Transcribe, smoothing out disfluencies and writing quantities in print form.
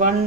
1